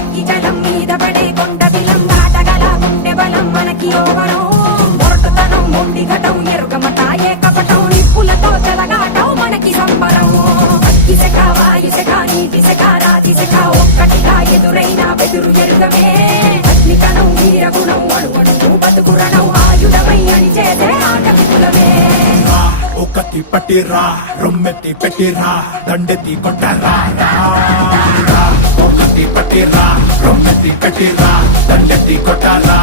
అగ్గి జలం మీద పడే కొండ బిలం దాటగల గుండె బలం మనకి ఓవరం మొరటుతనం మొండి ఘటం ఎరుగమట ఏ కపటం నిప్పులతో చెలగాటం మనకి సంబరం ఇసక వాయుసక నీటిసక రాతిసక ఒక్కటిగా ఎదురైన బెదురు ఎరుగమే అగ్నికణం వీరగుణం అడుగడుగు బతుకురణం ఆయుధమై అని చేసే ఆట విపులమే ఒక్కతి పట్టిరా రొమ్మెత్తి పెట్టిరా దండెత్తి కొట్టరా ఒక్కతి పట్టిరా రొమ్మెత్తి పెట్టిరా దండెత్తి కొట్టరా